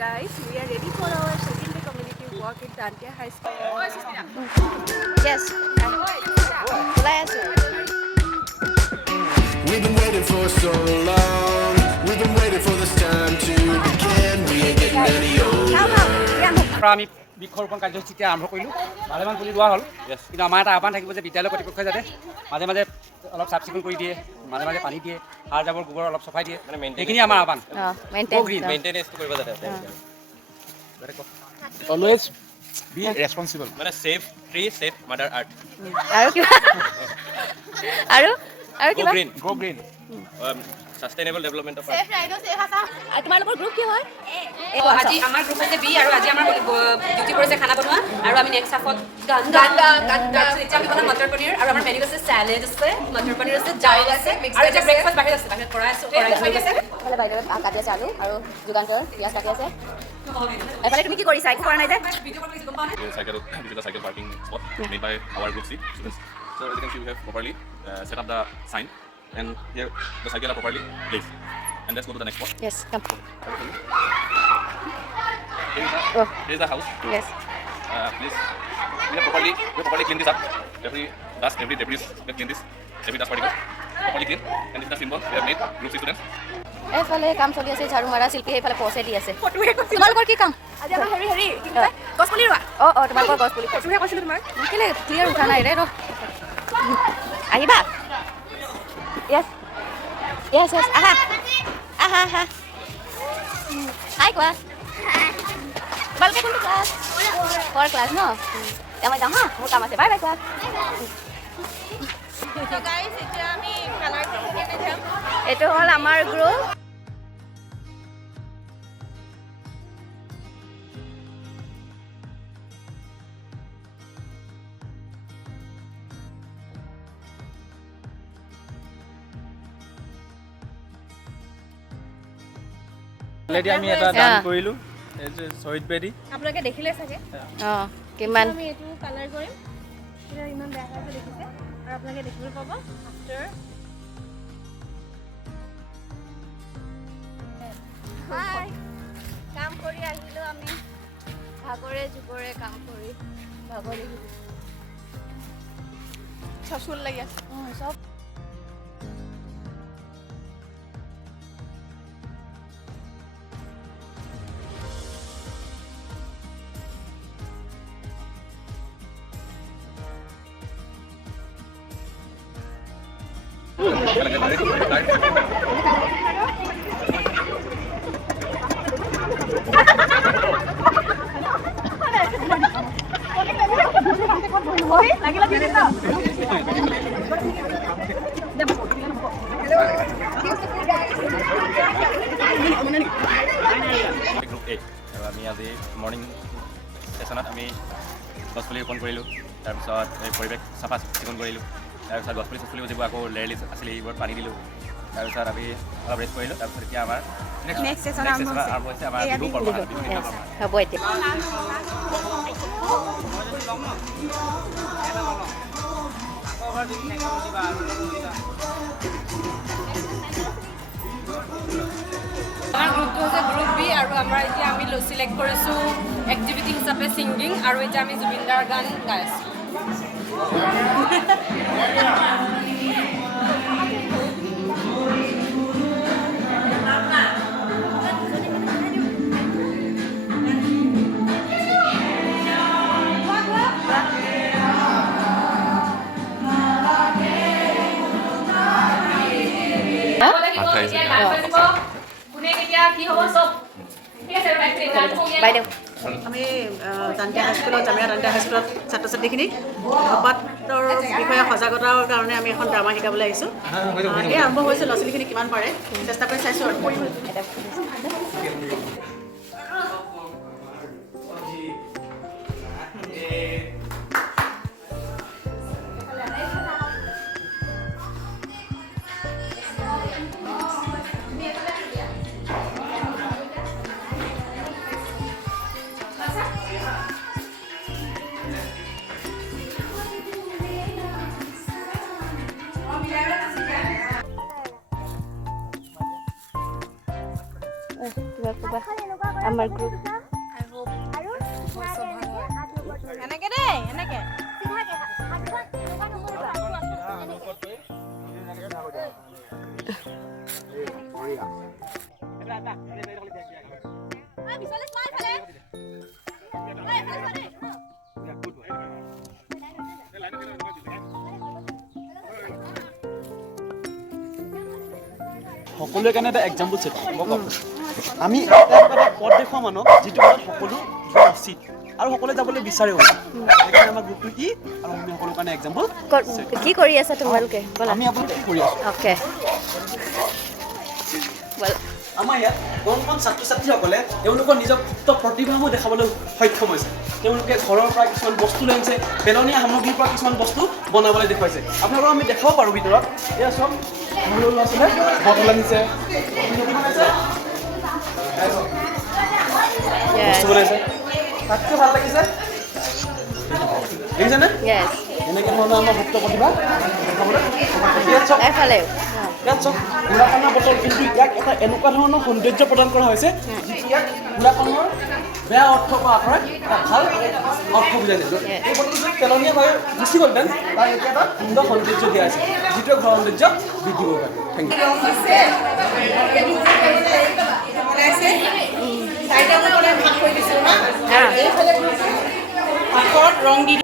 guys, we are ready for our second day community walk in Tantia High School. Yes. We've been waiting for so long. We've been waiting for this time to begin. We ain't getting any older. আমি বৃক্ষৰোপণ কাৰ্যসূচী আৰম্ভ কৰিলোঁ ভালেমান পুলি ৰোৱা হ'ল কিন্তু আমাৰ এটা আহ্বান থাকিব যে বিদ্যালয় কৰ্তৃপক্ষই যাতে মাজে মাজে অলপ চাফ চিকুণ কৰি দিয়ে মাজে মাজে পানী দিয়ে সাৰ জাবৰ গোবৰ অলপ চফাই দিয়ে সেইখিনি আমাৰ আহ্বান মেইনটেনেন্সটো কৰিব যাতে অলৱেজ বি ৰেছপন্সিবল মানে সেভ ট্ৰী সেভ মাদাৰ আৰ্থ আৰু কিবা আৰু কিবা গো গ্ৰীণ সাস্টেইনেবল ডেভেলপমেন্ট অফ তোমালোকৰ গ্ৰুপ কি হয় আজি আমাৰ গ্ৰুপ আছে বি আৰু আজি আমাৰ ডিউটি কৰিছে খানা বনোৱা আৰু আমি নেক্সট হাফত গান এতিয়া আমি বনাম মটৰ পনীৰ আৰু আমাৰ মেনু আছে চেলেড আছে মটৰ পনীৰ আছে জাইল আছে আৰু এতিয়া ব্ৰেকফাষ্ট বাহিৰত আছে বাহিৰত কৰাই আছে এফালে বাইদেউ কাটি আছে আলু আৰু যুগান্তৰ পিঁয়াজ কাটি আছে এফালে তুমি কি কৰিছা একো কৰা নাই যে cycle parking spot made by our group C students. So as you can see, we have properly set up the sign, and here the cycle are properly placed. And let's go to the next spot. yes come Here is the house. yes Please, we have properly cleaned this up. Every dust, every debris, we have cleaned this. Every dust particle properly clean. And this is the symbol we have made. Group C students. এফালে কাম চলি আছে ঝাৰু মাৰা শিল্পী এইফালে পচে দি আছে তোমালোকৰ কি কাম আজি আমাৰ হেৰি গছ পুলি ৰোৱা তোমালোকৰ গছ পুলি ফটোহে কৈছিলোঁ তোমাৰ কেলে ক্লিয়াৰ উঠা নাই ৰে আহিবা য়েছ য়েছ য়েছ আহা আহা আহা হাই কোৱা তোমালোকে কোনটো ক্লাছ 4 ক্লাছ ন মই যাম হা মোৰ কাম আছে বাই বাই কোৱা এইটো হ'ল আমাৰ গ্ৰুপ অলৰেডি আমি এটা দান কৰিলোঁ এই যে শ্বহীদ বেদী আপোনালোকে দেখিলে চাগে কিমান আমি এইটো কালাৰ কৰিম এটা ইমান বেয়া হৈ দেখিছে আৰু আপোনালোকে দেখিবলৈ পাব আফটাৰ হাই কাম কৰি আহিলোঁ আমি ভাগৰে জুগৰে কাম কৰি ভাগৰি চচুল লাগি আছে চব গ্ৰুপ A আৰু আমি আজি মৰ্ণিং ছেশ্যনত আমি গছপুলি ৰোপণ কৰিলোঁ তাৰপিছত এই পৰিৱেশ চাফা চিকুণ কৰিলোঁ তাৰপিছত গছপুলি চছপুলিও যিবোৰ আকৌ লেৰেলি আছিলে সেইবোৰত পানী দিলোঁ তাৰপিছত আমি অলপ ৰেষ্ট কৰিলোঁ তাৰপিছত এতিয়া আমাৰ নেক্সট ছেশ্যন আৰম্ভ হৈছে আমাৰ বিহু পৰ্ব বিহু নৃত্য পৰ্ব হ'ব এতিয়া আমাৰ গ্ৰুপটো হৈছে গ্ৰুপ বি আৰু আমাৰ এতিয়া আমি চিলেক্ট কৰিছোঁ এক্টিভিটি হিচাপে ছিংগিং আৰু এতিয়া আমি জুবিন দাৰ গান গাই আছোঁ কোনে কেতিয়া কি হ'ব চব ঠিক আছে বাইদেউ আমি তান্তিয়া হাইস্কুলত জামিয়া তান্তিয়া হাইস্কুলত ছাত্ৰ ছাত্ৰীখিনিক ধপাতৰ বিষয়ে সজাগতাৰ কাৰণে আমি এখন ড্ৰামা শিকাবলৈ আহিছোঁ এই আৰম্ভ হৈছোঁ ল'ৰা ছোৱালীখিনি কিমান পাৰে চেষ্টা কৰি চাইছোঁ আৰু আমাৰ গ্ৰুপ এনেকে দেই এনেকে সকলোৰে কাৰণে এটা এক্সাম্পল ছেট আমি এটা পথ দেখুৱা মানুহ যিটো পথত সকলো যোৱা উচিত আৰু সকলোৱে যাবলৈ বিচাৰেও সেইকাৰণে আমাৰ গ্ৰুপটো কি আৰু আমি সকলোৰ কাৰণে এক্সাম্পল কি কৰি আছা তোমালোকে বলা আমি আপোনালোকে কি কৰি আছোঁ অ'কে আমাৰ ইয়াত কণ ছাত্ৰ ছাত্ৰীসকলে তেওঁলোকৰ নিজৰ গুপ্ত প্ৰতিভাসমূহ দেখাবলৈ সক্ষম হৈছে তেওঁলোকে ঘৰৰ পৰা কিছুমান বস্তু লৈ আনিছে পেলনীয়া সামগ্ৰীৰ পৰা কিছুমান বস্তু বনাবলৈ দেখুৱাইছে আপোনালোকক আমি দেখাব পাৰোঁ ভিতৰত এয়া চব সৰু ল'ৰা ছোৱালীয়ে বটল আনিছে বস্তু বনাইছে তাতকৈ ভাল লাগিছে দেখিছেনে য়েছ এনেকৈ ধৰণৰ আমাৰ গুপ্ত প্ৰতিভা দেখাবলৈ ইয়াত চব এফালে ইয়াত চব গোলাকানৰ বটল কিন্তু ইয়াক এটা এনেকুৱা ধৰণৰ সৌন্দৰ্য প্ৰদান কৰা হৈছে যিটো ইয়াক গোলাকানৰ বেয়া অৰ্থ পৰা আঁতৰাই এটা ভাল অৰ্থ বুজাই দিছে এই বটলটো পেলনীয়াভাৱে গুচি গ'লহেঁতেন তাৰ এতিয়া এটা সুন্দৰ সৌন্দৰ্য দিয়া আছে যিটোৱে ঘৰৰ সৌন্দৰ্য বৃদ্ধি কৰিব পাৰে থেংক কাষত ৰং দি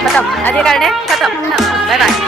खतम আজিৰ কাৰণে খতম বাই বাই